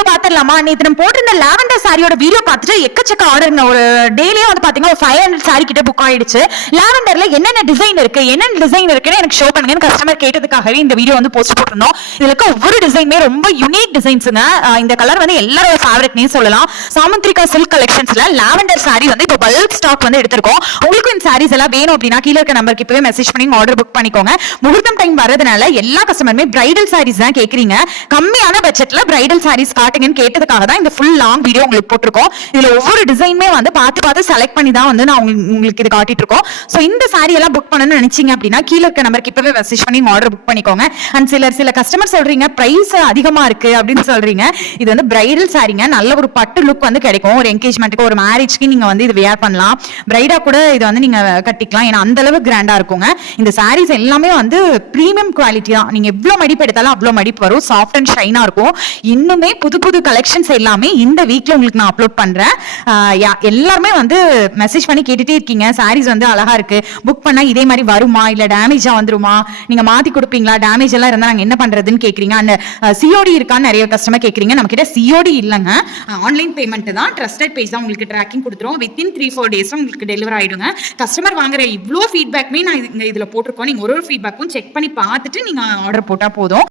Video பாத்துடலாமா? நேத்து நம்ம போட்டிருந்த லாவெண்டர் சாரியோட வீடியோ பார்த்துட்டு எக்கச்சக்க ஆர்டருங்க. ஒரு டேலியே வந்து பாத்தீங்கன்னா ஒரு 500 சாரி கிட்ட புக் ஆயிடுச்சு. லாவெண்டர்ல என்னென்ன டிசைன் இருக்குன்னு எனக்கு ஷோ பண்ணுங்கன்னு கஸ்டமர் கேட்டதுக்காகவே இந்த வீடியோ வந்து போஸ்ட் போட்டிருந்தோம். இதுல இருக்க ஒவ்வொரு டிசைனுமே ரொம்ப யூனிக் டிசைன்ஸுங்க. இந்த கலர் வந்து எல்லாரோட ஃபேவரட்னே சொல்லலாம். சாமுந்திரிகா சில்க் கலெக்ஷன்ஸ்ல லாவெண்டர் சாரி வந்து இப்போ பல்க் ஸ்டாக் வந்து எடுத்திருக்கோம். உங்களுக்கு இந்த சாரீஸ் எல்லாம் வேணும் அப்படின்னா கீழே இருக்க நம்பருக்கு இப்பவே மெசேஜ் பண்ணி ஆர்டர் புக் பண்ணிக்கோங்க. முகூர்த்தம் டைம் வரதுனால எல்லா கஸ்டமருமே பிரைடல் சாரீஸ் தான் கேக்குறீங்க. கம்மியான பட்ஜெட்ல பிரைடல் சாரீஸ் காட்டுங்கன்னு கேட்டதுக்காக தான் இந்த ஃபுல் லாங் வீடியோ உங்களுக்கு போட்டிருக்கோம். இதுல ஒவ்வொரு டிசைனுமே வந்து பார்த்து செலக்ட் பண்ணி தான் வந்து நான் உங்களுக்கு இது காட்டிட்டு இருக்கோம். சோ இந்த சாரி எல்லாம் புக் பண்ணணும்னு நினைச்சீங்க அப்படின்னா கீழே இருக்க நம்பருக்கு இப்பவே மெசேஜ் பண்ணி ஆர்டர் புக் பண்ணிக்கோங்க. அண்ட் சில கஸ்டமர் சொல்றீங்க பிரைஸ் அதிகமா இருக்கு அப்படின்னு சொல்றீங்க. இது வந்து பிரைடல் சாரிங்க. நல்ல ஒரு பட்டு லுக் வந்து கிடைக்கும். ஒரு என்கேஜ்மெண்ட்டுக்கு ஒரு மேரேஜ்க்கு நீங்க வந்து இது வியர் பண்ணலாம். பிரைடா கூட இது வந்து நீங்க கட்டிக்கலாம். ஏன்னா அந்த அளவு கிராண்டா இருக்குங்க. இந்த சாரீஸ் எல்லாமே வந்து பிரீமியம் குவாலிட்டி தான். நீங்க எவ்வளவு மடிப்பு எடுத்தாலும் அவ்வளவு மடிப்பு வரும். சாஃப்ட் அண்ட் ஷைனா இருக்கும். இன்னுமே புது கலெக்ஷன்ஸ் எல்லாமே இந்த வீக்ல உங்களுக்கு நான் அப்லோட் பண்றேன். எல்லாருமே வந்து மெசேஜ் பண்ணி கேட்டுட்டே இருக்கீங்க. சாரீஸ் வந்து அழகா இருக்கு, புக் பண்ணா இதே மாதிரி வருமா இல்ல டேமேஜா வந்துருமா, நீங்க மாத்தி கொடுப்பீங்களா, டேமேஜ் எல்லாம் இருந்தா நாங்க என்ன பண்றதுன்னு கேக்குறீங்க. அந்த சிஓடி இருக்கான்னு நிறைய கஸ்டமர் கேக்குறீங்க. நம்ம கிட்ட சிஓடி இல்லங்க, ஆன்லைன் பேமெண்ட் தான். ட்ரஸ்டட் பேஜ் தான். உங்களுக்கு ட்ராக்கிங் கொடுத்துரும். வித்தின் 3-4 டேஸ் உங்களுக்கு டெலிவரி ஆயிடுங்க. கஸ்டமர் வாங்குற இவ்வளோ ஃபீட்பேக்மே நான் இதுல போட்டிருக்கோம். நீங்க ஒரு ஃபீட்பேக்கும் செக் பண்ணி பார்த்துட்டு நீங்க ஆர்டர் போட்டா போதும்.